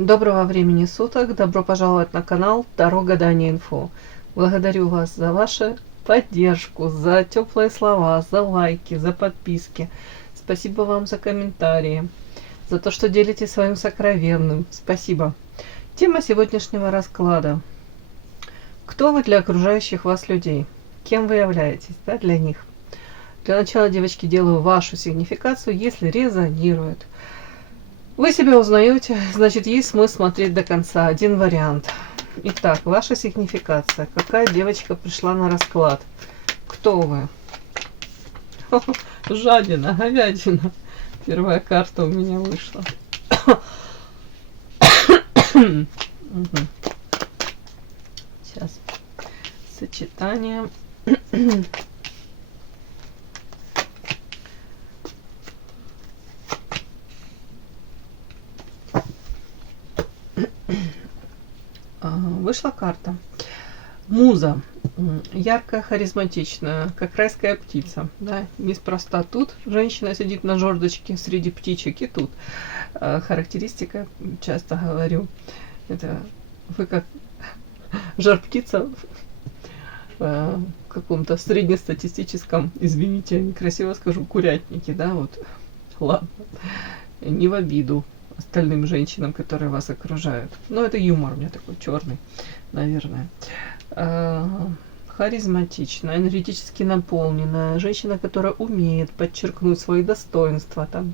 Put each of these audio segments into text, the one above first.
Доброго времени суток, добро пожаловать на канал Таро Гадание Инфо. Благодарю вас за вашу поддержку, за теплые слова, за лайки, за подписки. Спасибо вам за комментарии, за то, что делитесь своим сокровенным. Спасибо. Тема сегодняшнего расклада. Кто вы для окружающих вас людей? Кем вы являетесь, да, для них? Для начала, девочки, делаю вашу сигнификацию, если резонирует. Вы себя узнаете, значит, есть смысл смотреть до конца. Один вариант. Итак, ваша сигнификация. Какая девочка пришла на расклад? Кто вы? Жадина, говядина. Первая карта у меня вышла. Сейчас. Сочетание. Вышла карта. Муза. Яркая, харизматичная, как райская птица. Да? Неспроста тут женщина сидит на жердочке среди птичек, и тут. Характеристика, часто говорю, это вы как жар-птица в каком-то среднестатистическом, извините, некрасиво скажу, курятнике, да, вот. Ладно. Не в обиду остальным женщинам, которые вас окружают. Но это юмор у меня такой черный, наверное. Харизматичная, энергетически наполненная. Женщина, которая умеет подчеркнуть свои достоинства. Там,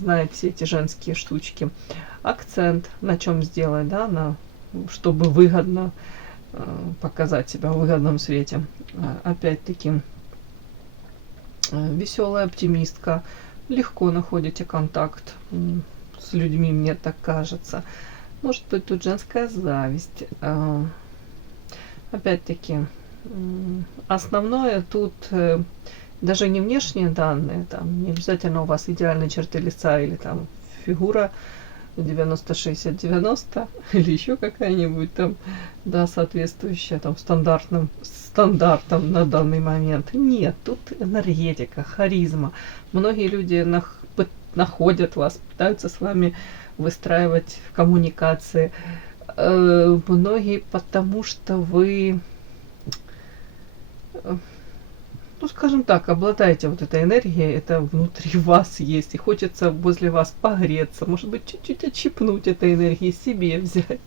знает все эти женские штучки. Акцент на чем сделать, да, чтобы выгодно показать себя в выгодном свете. Опять-таки, веселая оптимистка. Легко находите контакт с людьми, мне так кажется. Может быть, тут женская зависть. Опять-таки, основное тут даже не внешние данные, там не обязательно у вас идеальные черты лица или там фигура 90-60-90 или еще какая-нибудь там, да, соответствующая там стандартам на данный момент. Нет, тут энергетика, харизма. Многие люди находят вас, пытаются с вами выстраивать коммуникации. Многие потому, что вы, ну, скажем так, обладаете вот этой энергией, это внутри вас есть, и хочется возле вас погреться, может быть, чуть-чуть отщипнуть этой энергии, себе взять.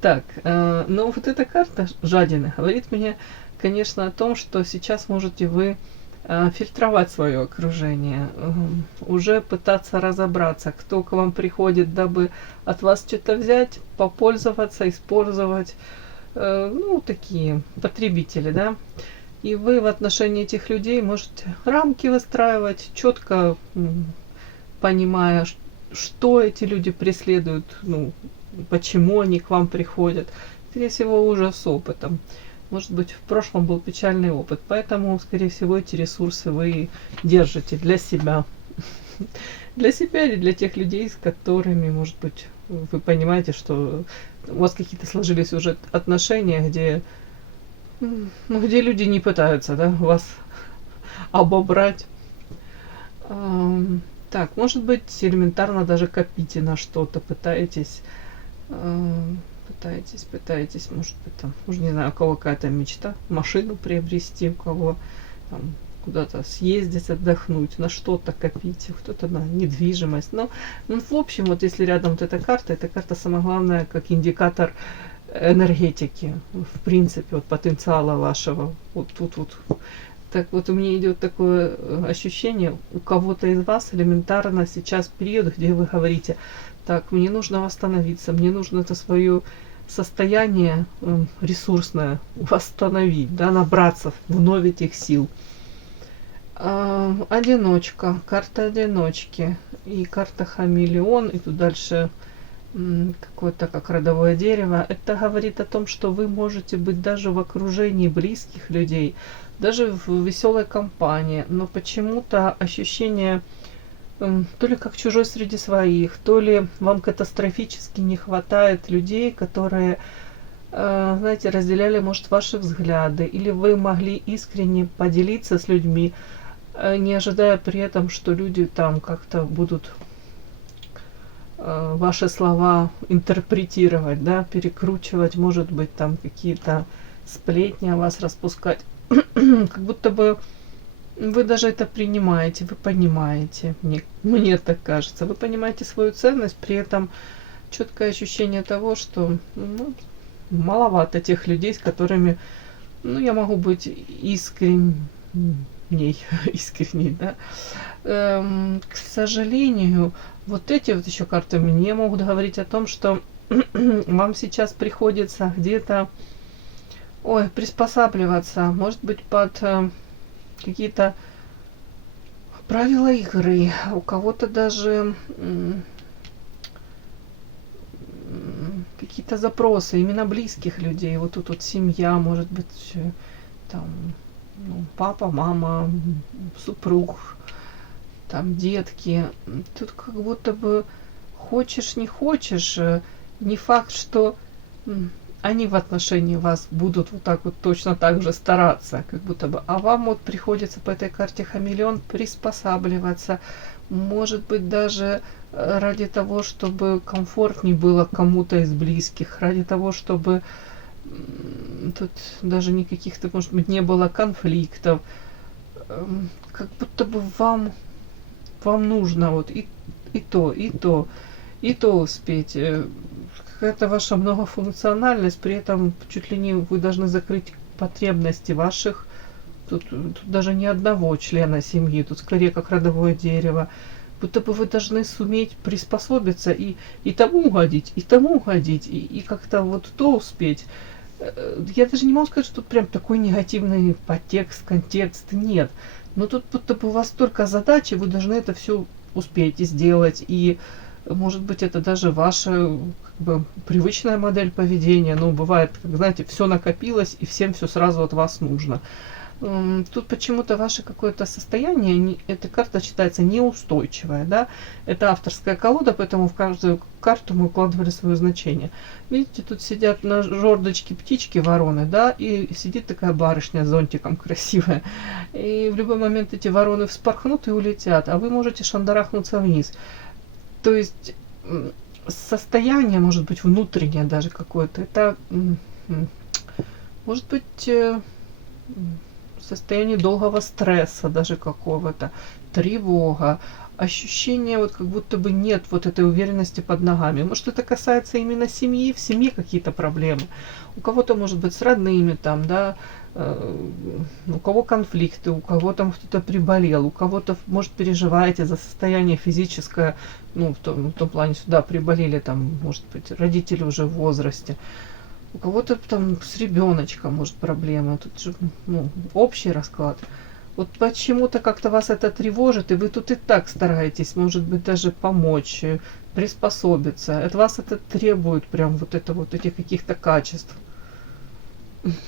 Так, но вот эта карта жадины говорит мне, конечно, о том, что сейчас можете вы фильтровать свое окружение, уже пытаться разобраться, кто к вам приходит, дабы от вас что-то взять, попользоваться, использовать, ну, такие потребители, да. И вы в отношении этих людей можете рамки выстраивать, четко понимая, что эти люди преследуют, ну, почему они к вам приходят. Скорее всего, уже с опытом. Может быть, в прошлом был печальный опыт, поэтому, скорее всего, эти ресурсы вы держите для себя. Для себя или для тех людей, с которыми, может быть, вы понимаете, что у вас какие-то сложились уже отношения, где, ну, где люди не пытаются, да, вас обобрать. Так, может быть, элементарно даже копите на что-то, пытаетесь, может быть, там, уже не знаю, у кого какая-то мечта, машину приобрести, у кого там куда-то съездить, отдохнуть, на что-то копить, кто-то на недвижимость. Ну, в общем, вот если рядом вот эта карта самое главное, как индикатор энергетики, в принципе, вот потенциала вашего, вот тут вот. Так вот, у меня идет такое ощущение, у кого-то из вас элементарно сейчас период, где вы говорите, так, мне нужно восстановиться, мне нужно это свое состояние ресурсное восстановить, да, набраться вновь этих сил. Одиночка, карта одиночки и карта хамелеон, и тут дальше какое-то как родовое дерево. Это говорит о том, что вы можете быть даже в окружении близких людей, даже в веселой компании, но почему-то ощущение то ли как чужой среди своих, то ли вам катастрофически не хватает людей, которые, знаете, разделяли, может, ваши взгляды, или вы могли искренне поделиться с людьми, не ожидая при этом, что люди там как-то будут ваши слова интерпретировать, да, перекручивать, может быть, там какие-то сплетни о вас распускать. Как будто бы вы даже это принимаете, вы понимаете, мне так кажется, вы понимаете свою ценность, при этом четкое ощущение того, что ну, маловато тех людей, с которыми ну, я могу быть искренней, искренней, да. К сожалению, вот эти вот еще карты мне могут говорить о том, что вам сейчас приходится где-то, ой, приспосабливаться, может быть, под какие-то правила игры, у кого-то даже какие-то запросы именно близких людей. Вот тут вот семья, может быть, там ну, папа, мама, супруг, там детки. Тут как будто бы хочешь, не хочешь, не факт, что они в отношении вас будут вот так вот точно так же стараться, как будто бы. А вам вот приходится по этой карте хамелеон приспосабливаться. Может быть, даже ради того, чтобы комфортнее было кому-то из близких, ради того, чтобы тут даже никаких-то, может быть, не было конфликтов. Как будто бы вам нужно вот и то, и то, и то успеть. Какая-то ваша многофункциональность, при этом чуть ли не вы должны закрыть потребности ваших, тут даже не одного члена семьи, тут скорее как родовое дерево. Будто бы вы должны суметь приспособиться и тому угодить, и тому угодить, и как-то вот то успеть. Я даже не могу сказать, что тут прям такой негативный подтекст, контекст, нет. Но тут будто бы у вас столько задач, и вы должны это все успеть и сделать, и может быть, это даже ваша как бы, привычная модель поведения. Ну, бывает, как, знаете, все накопилось, и всем все сразу от вас нужно. Тут почему-то ваше какое-то состояние, эта карта считается неустойчивая, да. Это авторская колода, поэтому в каждую карту мы укладывали свое значение. Видите, тут сидят на жердочке птички вороны, да, и сидит такая барышня с зонтиком красивая. И в любой момент эти вороны вспорхнут и улетят, а вы можете шандарахнуться вниз. То есть состояние, может быть, внутреннее даже какое-то, это может быть состояние долгого стресса даже какого-то, тревога, ощущение вот как будто бы нет вот этой уверенности под ногами. Может, это касается именно семьи, в семье какие-то проблемы. У кого-то, может быть, с родными там, да, у кого конфликты, у кого там кто-то приболел, у кого-то, может, переживаете за состояние физическое, ну, в том плане сюда приболели, там, может быть, родители уже в возрасте. У кого-то там с ребеночком, может, проблема. Тут же, ну, общий расклад. Вот почему-то как-то вас это тревожит, и вы тут и так стараетесь, может быть, даже помочь, приспособиться. От вас это требует прям вот это вот этих каких-то качеств.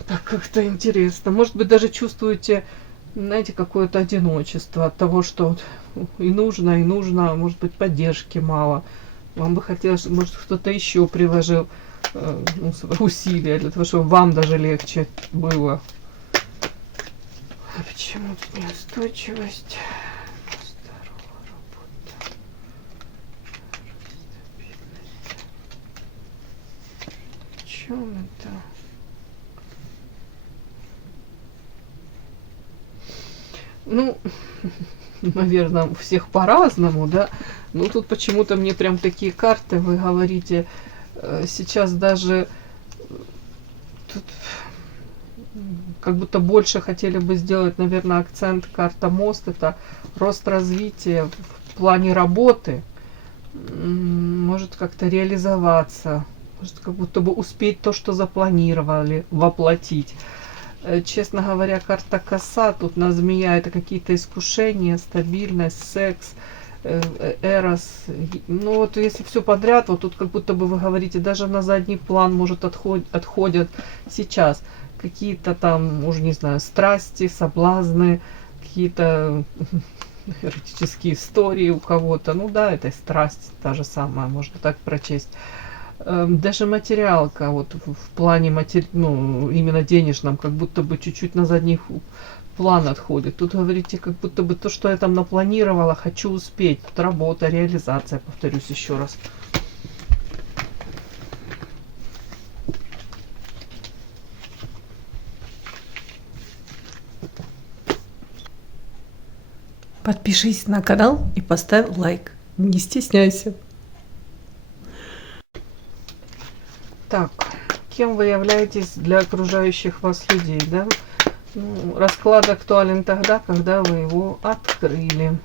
Так как-то интересно. Может быть, даже чувствуете, знаете, какое-то одиночество от того, что и нужно, может быть, поддержки мало. Вам бы хотелось, может, кто-то еще приложил ну, усилия для того, чтобы вам даже легче было. А почему тут неустойчивость? Здоровая работа. В чем это? Ну, наверное, у всех по-разному, да. Но тут почему-то мне прям такие карты, вы говорите, сейчас даже тут как будто больше хотели бы сделать, наверное, акцент карта мост, это рост развития в плане работы, может как-то реализоваться, может как будто бы успеть то, что запланировали, воплотить. Честно говоря, карта коса, тут на змея, это какие-то искушения, стабильность, секс, эрос. Ну вот если все подряд, вот тут как будто бы вы говорите, даже на задний план может отходят сейчас какие-то там, уже не знаю, страсти, соблазны, какие-то эротические истории у кого-то. Ну да, это страсть та же самая, можно так прочесть. Даже материалка, вот в плане ну, именно денежном, как будто бы чуть-чуть на задний план отходит. Тут говорите, как будто бы то, что я там напланировала, хочу успеть. Тут работа, реализация, повторюсь еще раз. Подпишись на канал и поставь лайк. Не стесняйся. Так, кем вы являетесь для окружающих вас людей, да? Ну, расклад актуален тогда, когда вы его открыли.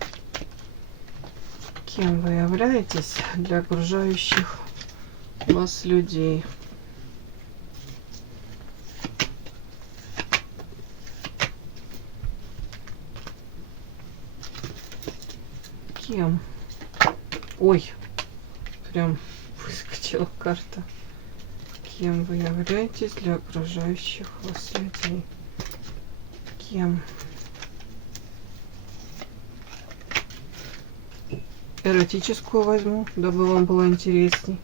Кем вы являетесь для окружающих вас людей? Кем? Ой, прям выскочила карта. Кем вы являетесь для окружающих вас людей? Кем? Эротическую возьму, дабы вам было интересней.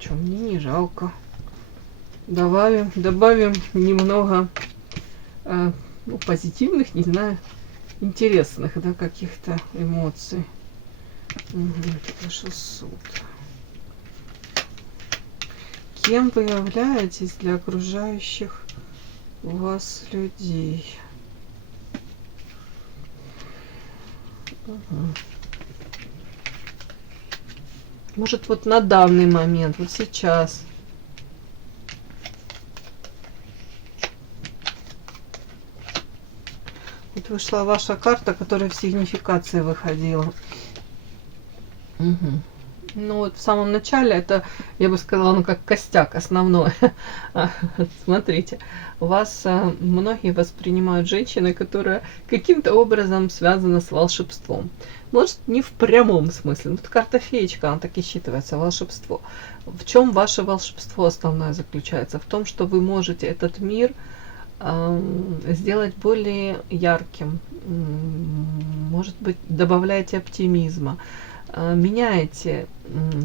Чё, мне не жалко. Добавим немного ну, позитивных, не знаю, интересных, да, каких-то эмоций. Угу, 600. Кем вы являетесь для окружающих вас людей? Угу. Может, вот на данный момент, вот сейчас. Вот вышла ваша карта, которая в сигнификации выходила. Угу. Ну вот в самом начале это, я бы сказала, ну как костяк основной. Смотрите, вас многие воспринимают женщиной, которая каким-то образом связана с волшебством. Может, не в прямом смысле. Ну, карта феечка, она так и считывается, волшебство. В чем ваше волшебство основное заключается? В том, что вы можете этот мир сделать более ярким. Может быть, добавляете оптимизма. Меняете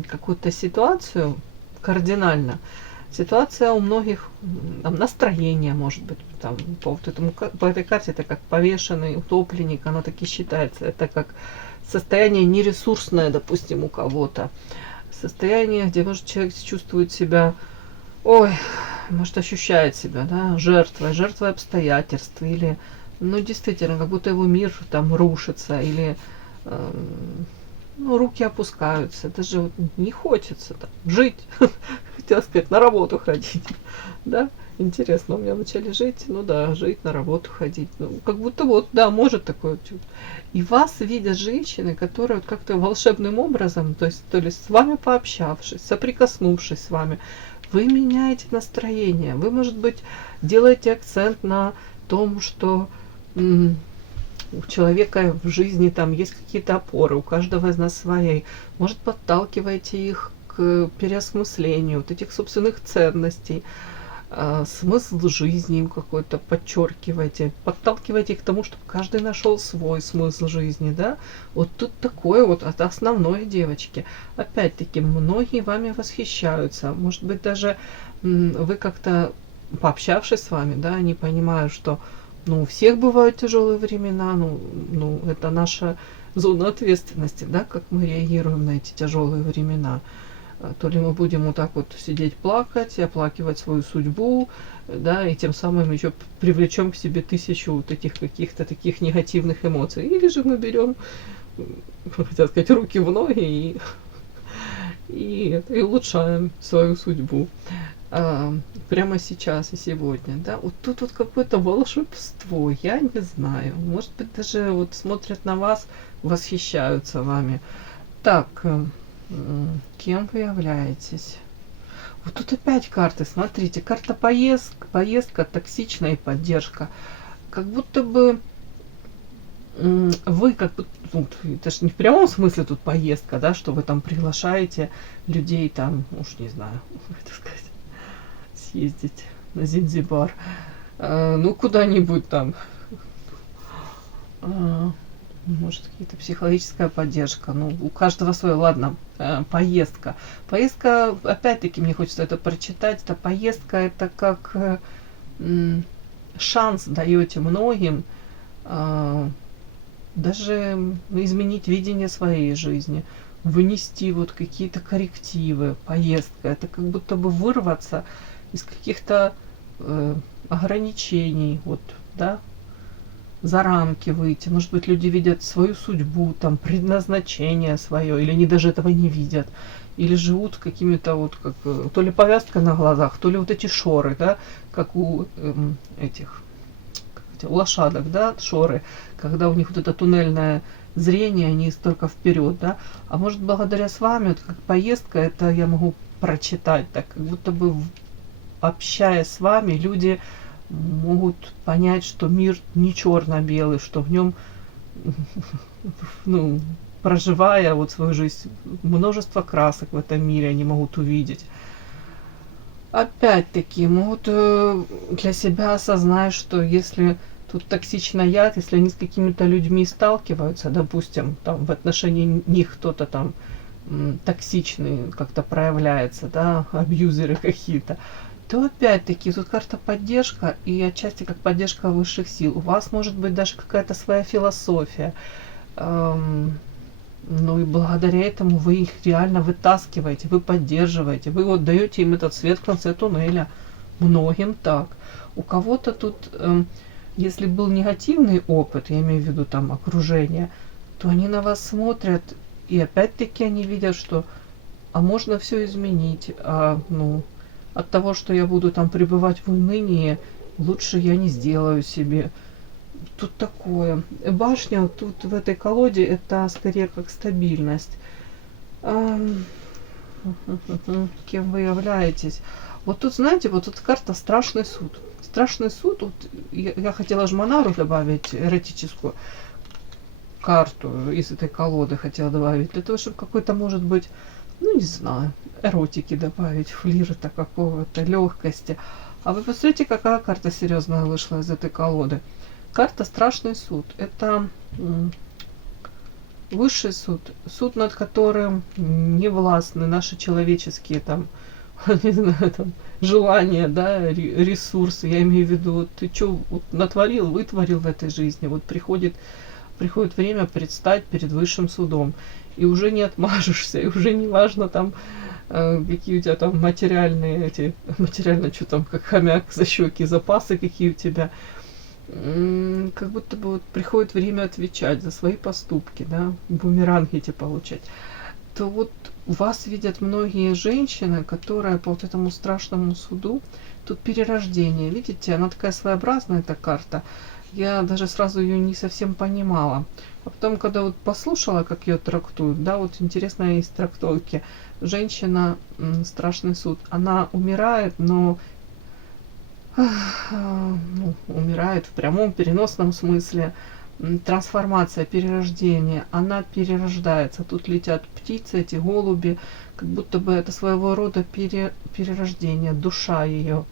какую-то ситуацию кардинально. Ситуация у многих, там, настроение, может быть, там, по этой карте это как повешенный утопленник, она таки считается. Это как состояние нересурсное, допустим, у кого-то. Состояние, где, может, человек чувствует себя, ой, может, ощущает себя, да, жертвой обстоятельств, или, ну, действительно, как будто его мир там рушится, или ну, руки опускаются, даже вот не хочется там жить, хотела сказать, на работу ходить, да, интересно, у меня вначале жить, ну да, жить, на работу ходить, ну, как будто вот, да, может такое чувство. И вас видят женщины, которые вот как-то волшебным образом, то есть с вами пообщавшись, соприкоснувшись с вами, вы меняете настроение, вы, может быть, делаете акцент на том, что у человека в жизни там есть какие-то опоры, у каждого из нас свои. Может, подталкиваете их к переосмыслению вот этих собственных ценностей, смысл жизни им какой-то подчеркиваете, подталкиваете их к тому, чтобы каждый нашел свой смысл жизни, да. Вот тут такое вот это основное, девочки. Опять-таки, многие вами восхищаются. Может быть, даже вы как-то, пообщавшись с вами, да, они понимают, что ну, у всех бывают тяжелые времена, ну, это наша зона ответственности, да, как мы реагируем на эти тяжелые времена. То ли мы будем вот так вот сидеть плакать, оплакивать свою судьбу, да, и тем самым еще привлечем к себе 1000 вот этих каких-то таких негативных эмоций. Или же мы берем, хотел сказать, руки в ноги и улучшаем свою судьбу. Прямо сейчас и сегодня, да, вот тут вот какое-то волшебство, я не знаю, может быть, даже вот смотрят на вас, восхищаются вами. Так, кем вы являетесь? Вот тут опять карты, смотрите, карта поездка, токсичная поддержка, как будто бы вы как бы, ну, это же не в прямом смысле тут поездка, да, что вы там приглашаете людей там, уж не знаю, как сказать, съездить на Занзибар, ну, куда-нибудь там, Может, какая-то психологическая поддержка. Ну, у каждого свое. Ладно, поездка. Поездка, опять-таки, мне хочется это прочитать. Это поездка, это как шанс даете многим даже изменить видение своей жизни, вынести вот какие-то коррективы. Поездка. Это как будто бы вырваться из каких-то ограничений, вот, да, за рамки выйти. Может быть, люди видят свою судьбу, там, предназначение свое, или они даже этого не видят. Или живут какими-то вот, как, то ли повязка на глазах, то ли вот эти шоры, да, как у этих, у лошадок, да, шоры, когда у них вот это туннельное зрение, они только вперед, да. А может, благодаря с вами, вот как поездка, это я могу прочитать, так как будто бы общаясь с вами, люди могут понять, что мир не черно-белый, что в нем, ну, проживая вот свою жизнь, множество красок в этом мире они могут увидеть. Опять-таки, могут для себя осознать, что если тут токсичный яд, если они с какими-то людьми сталкиваются, допустим, там в отношении них кто-то там токсичный как-то проявляется, да, абьюзеры какие-то, то опять-таки тут карта поддержка и отчасти как поддержка высших сил. У вас может быть даже какая-то своя философия. Ну и благодаря этому вы их реально вытаскиваете, вы поддерживаете, вы вот даете им этот свет в конце туннеля. Многим так. У кого-то тут, если был негативный опыт, я имею в виду там окружение, то они на вас смотрят, и опять-таки они видят, что можно все изменить, ну, от того, что я буду там пребывать в унынии, лучше я не сделаю себе. Тут такое. Башня тут в этой колоде это скорее как стабильность. Кем вы являетесь? Вот тут, знаете, вот тут карта страшный суд. Страшный суд, вот я хотела Жманару добавить, эротическую карту из этой колоды хотела добавить, для того, чтобы какой-то, может быть, ну не знаю, эротики добавить, флирта какого-то, легкости. А вы посмотрите, какая карта серьезная вышла из этой колоды. Карта страшный суд. Это высший суд, суд, над которым не властны наши человеческие там, не знаю, там желания, да, ресурсы. Я имею в виду, вот, ты что вот натворил, вытворил в этой жизни, вот приходит время предстать перед высшим судом, и уже не отмажешься, и уже не важно там, какие у тебя там материальные эти, материально что там, как хомяк за щеки, запасы какие у тебя. Как будто бы вот приходит время отвечать за свои поступки, да, бумеранги эти получать. То вот вас видят многие женщины, которые по вот этому страшному суду, тут перерождение, видите, она такая своеобразная, эта карта. Я даже сразу ее не совсем понимала. А потом, когда вот послушала, как ее трактуют, да, вот интересно есть трактовки. Женщина, страшный суд, она умирает, но ну, умирает в прямом переносном смысле. Трансформация, перерождение, она перерождается. Тут летят птицы, эти голуби, как будто бы это своего рода перерождение, душа ее,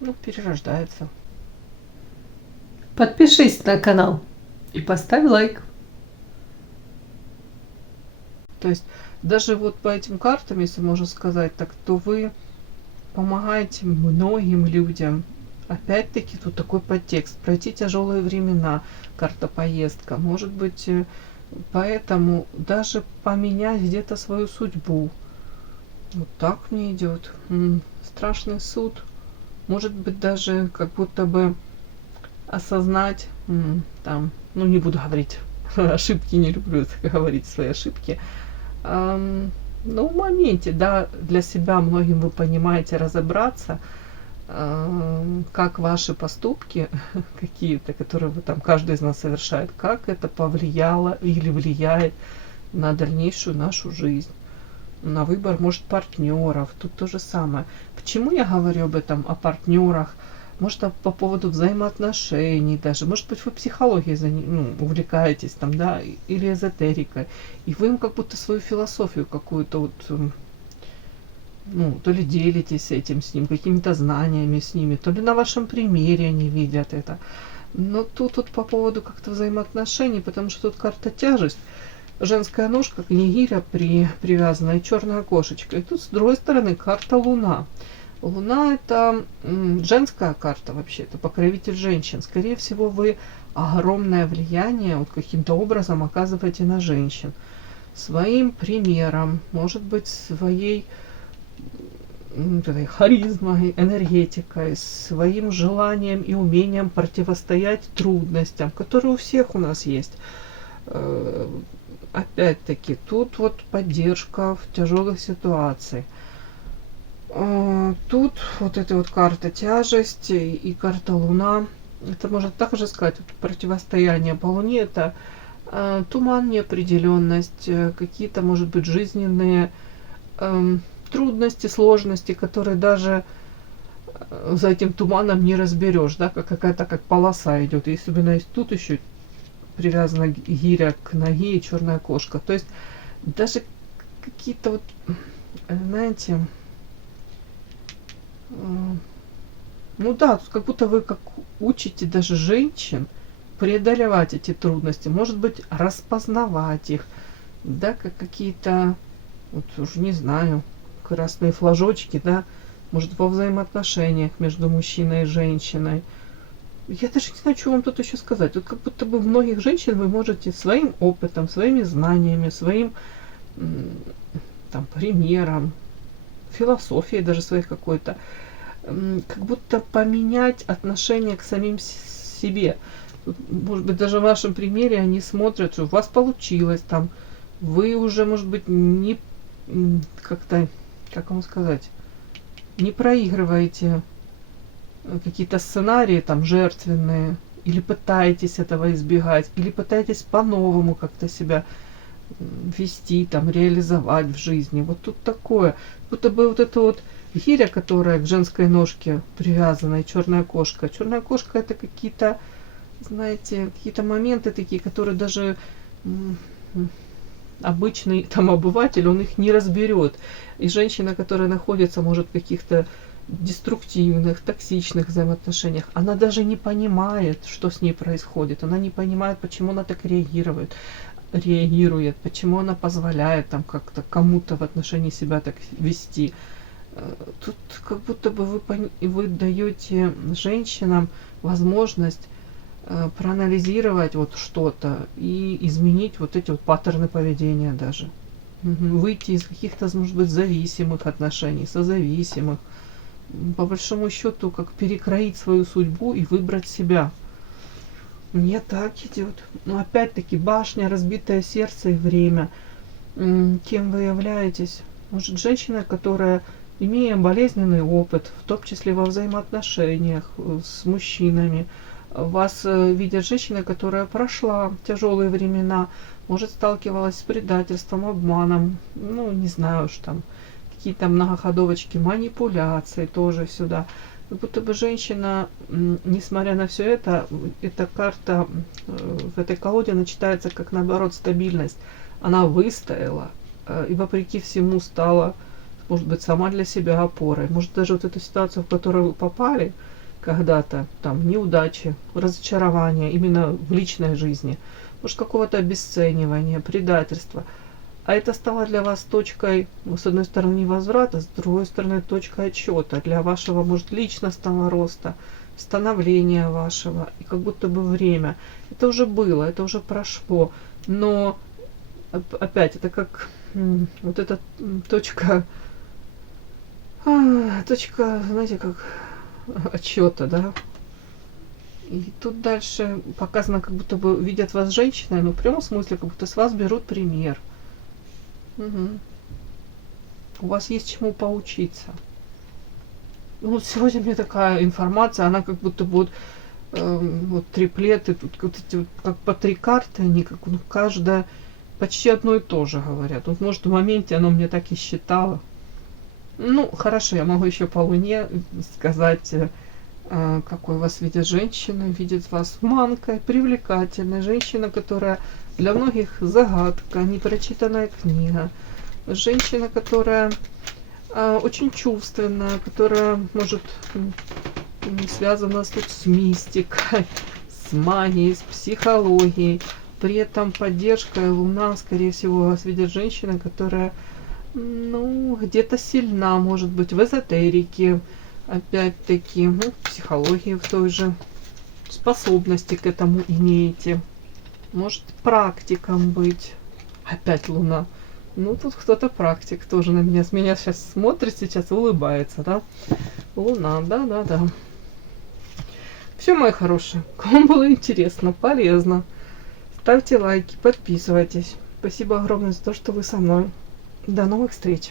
ну, перерождается. Подпишись на канал и поставь лайк. То есть даже вот по этим картам, если можно сказать так, то вы помогаете многим людям. Опять-таки тут такой подтекст. Пройти тяжелые времена, карта поездка. Может быть, поэтому даже поменять где-то свою судьбу. Вот так мне идет. Страшный суд. Может быть, даже как будто бы осознать, там, ну не буду говорить ошибки, не люблю говорить свои ошибки. Но в моменте, да, для себя многим вы понимаете разобраться, как ваши поступки какие-то, которые вы там, каждый из нас совершает, как это повлияло или влияет на дальнейшую нашу жизнь, на выбор, может, партнеров. Тут то же самое. Почему я говорю об этом, о партнерах? Может, по поводу взаимоотношений даже. Может быть, вы психологией увлекаетесь там, да, или эзотерикой. И вы им как будто свою философию какую-то вот, ну, то ли делитесь этим с ним, какими-то знаниями с ними, то ли на вашем примере они видят это. Но тут по поводу как-то взаимоотношений, потому что тут карта тяжесть, женская ножка, княгиря привязана и черная кошечка. И тут с другой стороны карта Луна. Луна это женская карта вообще, это покровитель женщин. Скорее всего, вы огромное влияние вот каким-то образом оказываете на женщин. Своим примером, может быть, своей этой харизмой, энергетикой, своим желанием и умением противостоять трудностям, которые у всех у нас есть. Опять-таки, тут вот поддержка в тяжелых ситуациях. Тут вот эта вот карта тяжесть и карта Луна. Это можно также сказать, вот противостояние по Луне это туман, неопределенность, какие-то, может быть, жизненные трудности, сложности, которые даже за этим туманом не разберешь, да, как какая-то как полоса идет. И особенно есть тут еще привязана гиря к ноге и черная кошка. То есть даже какие-то вот, знаете, ну да, тут как будто вы как учите даже женщин преодолевать эти трудности, может быть, распознавать их, да, как какие-то, вот уже не знаю, красные флажочки, да, может, во взаимоотношениях между мужчиной и женщиной. Я даже не знаю, что вам тут еще сказать. Вот как будто бы многих женщин вы можете своим опытом, своими знаниями, своим там примером, философией даже своей какой-то, как будто поменять отношение к самим себе. Может быть, даже в вашем примере они смотрят, что у вас получилось, там, вы уже, может быть, не как-то, как вам сказать, не проигрываете какие-то сценарии там жертвенные, или пытаетесь этого избегать, или пытаетесь по-новому как-то себя вести, там, реализовать в жизни. Вот тут такое. Будто бы вот это вот гиря, которая к женской ножке привязана, и черная кошка. Черная кошка это какие-то, знаете, какие-то моменты такие, которые даже обычный там обыватель, он их не разберет. И женщина, которая находится, может, в каких-то деструктивных, токсичных взаимоотношениях, она даже не понимает, что с ней происходит. Она не понимает, почему она так реагирует, почему она позволяет там как-то кому-то в отношении себя так вести. Тут как будто бы вы даете женщинам возможность проанализировать вот что-то и изменить вот эти вот паттерны поведения даже. Выйти из каких-то, может быть, зависимых отношений, созависимых. По большому счету, как перекроить свою судьбу и выбрать себя. Мне так идет. Но опять-таки башня, разбитое сердце и время. Кем вы являетесь? Может, женщина, которая, имея болезненный опыт, в том числе во взаимоотношениях с мужчинами, вас видят женщина, которая прошла тяжелые времена, может, сталкивалась с предательством, обманом, ну, не знаю уж там, какие-то многоходовочки, манипуляции тоже сюда. Как будто бы женщина, несмотря на все это, эта карта в этой колоде начитается как, наоборот, стабильность. Она выстояла и, вопреки всему, стала, может быть, сама для себя опорой. Может, даже вот эту ситуацию, в которую вы попали когда-то, там, неудачи, разочарования, именно в личной жизни, может, какого-то обесценивания, предательства. А это стало для вас точкой, ну, с одной стороны, невозврата, с другой стороны, точкой отчета для вашего, может, личностного роста, становления вашего, и как будто бы время. Это уже было, это уже прошло. Но опять, это как вот эта точка, знаете, как отчета, да. И тут дальше показано, как будто бы видят вас женщиной, но в прямом смысле, как будто с вас берут пример. У вас есть чему поучиться. Ну, вот сегодня мне такая информация, она как будто бы вот триплеты, тут вот эти вот, как по 3 карты, они как, ну, каждая почти одно и то же говорят. Вот, может, в моменте оно мне так и считало. Ну, хорошо, я могу еще по Луне сказать, какой вас видят женщины. Видит вас манкой, привлекательной. Женщина, которая для многих загадка, непрочитанная книга. Женщина, которая очень чувственная, которая может связана тут с мистикой, с магией, с психологией. При этом поддержка и Луна, скорее всего, вас видит женщина, которая, ну, где-то сильна, может быть, в эзотерике, опять-таки, ну, в психологии в той же, способности к этому имеете. Может практиком быть. Опять Луна. Ну, тут кто-то практик тоже на меня. С меня сейчас смотрит, сейчас улыбается, да? Луна, да-да-да. Все, мои хорошие. Кому было интересно, полезно, ставьте лайки, подписывайтесь. Спасибо огромное за то, что вы со мной. До новых встреч.